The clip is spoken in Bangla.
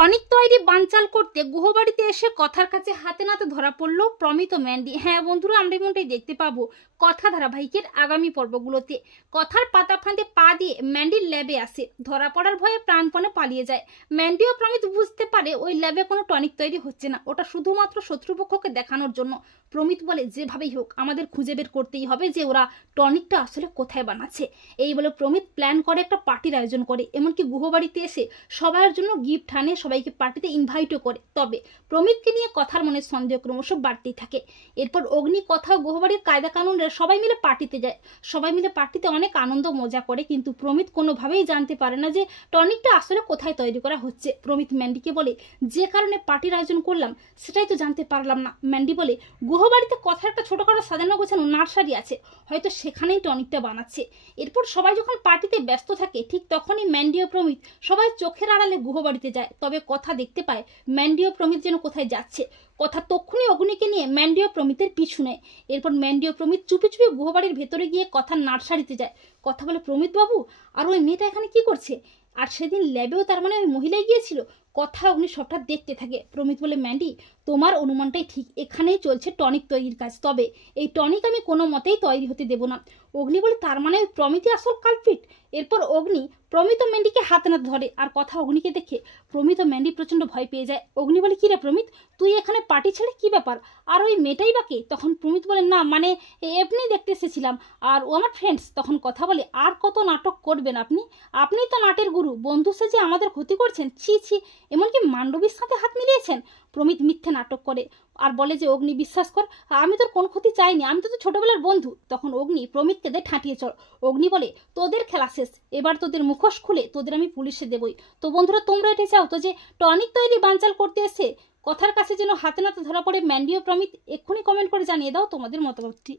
টনিক তৈরি বানচাল করতে গুহবাড়িতে এসে কথার কাছে হাতে নাতে ধরা পড়লো প্রমিত ও ম্যান্ডি। হ্যাঁ বন্ধুরা, আমরা এমনটাই দেখতে পাবো কথা ধারাবাহিকের আগামী পর্বগুলোতে। কথার পাতা ফাঁদে পা দিয়ে ম্যান্ডির ল্যাবে আসে, ধরা পড়ার ভয়ে প্রাণপণে পালিয়ে যায়। ম্যান্ডি ও প্রমিত বুঝতে পারে ওই ল্যাবে কোনো টনিক তৈরি হচ্ছে না, ওটা শুধুমাত্র শত্রুপক্ষকে দেখানোর জন্য। প্রমিত বলে যেভাবেই হোক আমাদের খুঁজে বের করতেই হবে যে ওরা টনিকটা আসলে কোথায় বানাচ্ছে। এই বলে প্রমিত প্ল্যান করে একটা পার্টির আয়োজন করে, এমনকি গুহবাড়িতে এসে সবার জন্য গিফট আনে, সবাইকে পার্টিতে ইনভাইটও করে। তবে প্রমিতকে নিয়ে কথার মনে সন্দেহ ক্রমশ বাড়তেই থাকে। এরপর অগ্নি কথা ও গুহবাড়ির কায়দা কানুনরা সবাই মিলে পার্টিতে যায়। সবাই মিলে পার্টিতে অনেক আনন্দ মজা করে, কিন্তু প্রমিত কোনোভাবেই জানতে পারে না যে টনিকটা আসলে কোথায় তৈরি করা হচ্ছে। প্রমিত ম্যান্ডিকে বলে যে কারণে পার্টির আয়োজন করলাম সেটাই তো জানতে পারলাম না। ম্যান্ডি বলে গুহবাড়িতে কথার একটা ছোটখাটো সাজানো গোছানো নার্সারি আছে, হয়তো সেখানেই টনিকটা বানাচ্ছে। এরপর সবাই যখন পার্টিতে ব্যস্ত থাকে ঠিক তখনই ম্যান্ডি ও প্রমিত সবাই চোখের আড়ালে গুহবাড়িতে যায়। তবে কথা দেখতে পায় ম্যান্ডি ও প্রমিত যেন কোথায় যাচ্ছে। কথা তক্ষুনি অগ্নিকে নিয়ে ম্যান্ডি ও প্রমিতের পিছু নেয়। এরপর ম্যান্ডি ও প্রমিত চুপি চুপি গুহবাড়ির ভেতরে গিয়ে কথার নার্সারিতে যায়। কথা বলে প্রমিত বাবু, আর ওই মেয়েটা এখানে কি করছে? আর সেদিন ল্যাবেও তার মানে ওই মহিলাই গিয়েছিল। কথা অগ্নি সবটা দেখতে থাকে। প্রমিত বলে ম্যান্ডি, তোমার অনুমানটাই ঠিক, এখানেই চলছে টনিক তৈরির কাজ। তবে এই টনিক আমি কোনো মতেই তৈরি হতে দেব না। অগ্নি বলে তার মানে ওই প্রমিতই আসল কালপ্রিট। এরপর অগ্নি প্রমিত ও ম্যান্ডিকে হাতে নাতে ধরে, আর কথা অগ্নিকে দেখে প্রমিত ও ম্যান্ডি প্রচন্ড ভয় পেয়ে যায়। অগ্নি বলে কি রে প্রমিত, তুই এখানে পার্টি ছেড়ে কি ব্যাপার? আর ওই মেয়েটাই বাকি? তখন প্রমিত বলে না মানে এমনি দেখতে এসেছিলাম, আর ও আমার ফ্রেন্ডস। তখন কথা বলে আর কত নাটক করবেন আপনি? আপনিই তো নাটের গুরু, বন্ধু সেজে আমাদের ক্ষতি করছেন। ছি ছি, এমনকি মান্ডবীর সাথে হাত মিলিয়েছেন। প্রমিত মিথ্যে নাটক করে আর বলে যে অগ্নি বিশ্বাস কর, আমি তোর কোন ক্ষতি চাইনি, আমি তো ছোটবেলার বন্ধু। তখন অগ্নি প্রমিতকে দিয়ে ঠাঁটিয়ে চল। অগ্নি বলে তোদের খেলা শেষ, এবার তোদের মুখোশ খুলে তোদের আমি পুলিশে দেবই। তো বন্ধুরা, তোমরা এটা চাও তো যে টনিক তৈরি বানচাল করতে এসে কথার কাছে যেন হাতে নাতে ধরা পড়ে ম্যান্ডি ও প্রমিত? এক্ষুনি কমেন্ট করে জানিয়ে দাও তোমাদের মতামতটি।